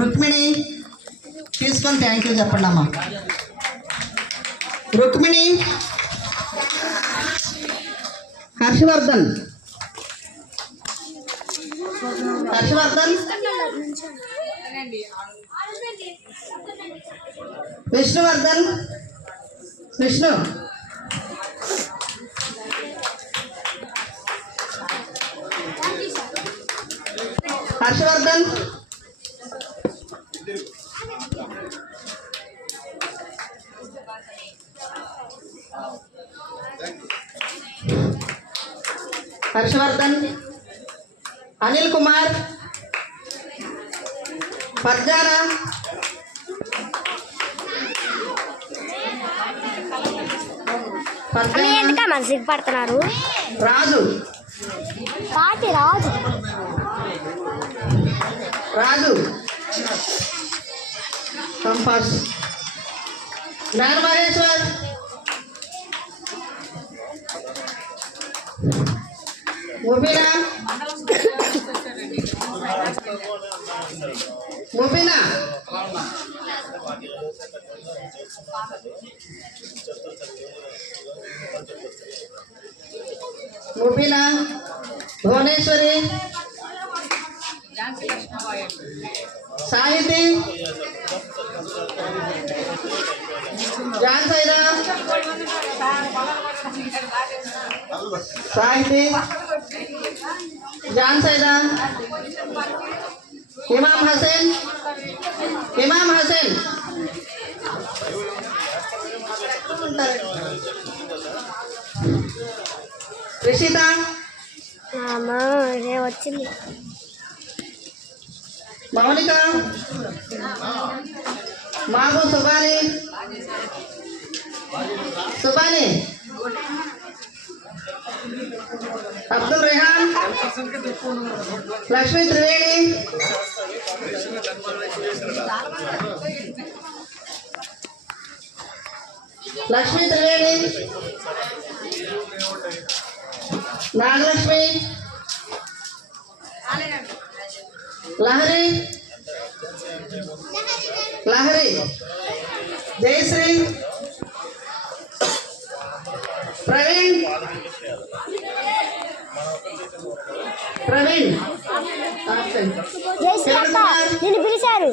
రుక్మిణి తీసుకొని thank you చెప్పండి అమ్మా. రుక్మిణి. హర్షవర్ధన్. హర్షవర్ధన్. విష్ణువర్ధన్. విష్ణు. హర్షవర్ధన్. హర్షవర్ధన్. అనిల్ కుమార్. పద్యారా. సిగ్గుపడుతున్నారు. రాజు. పాటి రాజు. రాజు. కంపాస్. జ్ఞాన మహేశ్వర్. ముబీనా. ముబీనా. ముబీనా. భువనేశ్వరి. సాహితి. జాన్ సైరా. సాహితి. జాన్ సైరా. ఇమాం హసన్. ఇమాం హసన్. రిషిత. వచ్చింది. మౌనిక. మాగు. సుబాని. సుబాని. అబ్దుల్ రెహాన్. లక్ష్మీ త్రివేణి. లక్ష్మీ త్రివేణి. నాగలక్ష్మి. లహరి. లహరి. జయశ్రీ. ప్రవీణ్. ప్రవీణ్. నిన్ను పిలిచారు.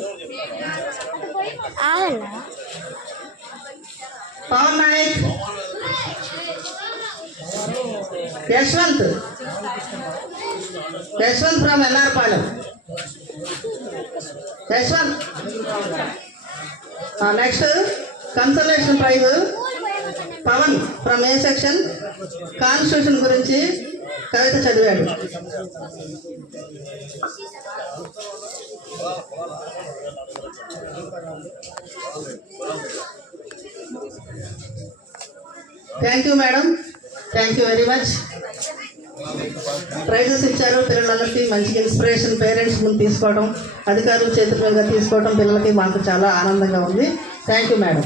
Pavan Nayak. Yashwanth. Yashwanth from LR Palem. Yashwanth. Next consolation prize Pavan from A section. Constitution గురించి కవిత చదివాడు. Thank you madam. Thank you very much. Prizes ఇచ్చారు పిల్లలందరికీ. మంచిగా ఇన్స్పిరేషన్ పేరెంట్స్ ముందు తీసుకోవడం, అధికారుల చేతుల మీద తీసుకోవడం పిల్లలకి మాకు చాలా ఆనందంగా ఉంది. Thank you madam.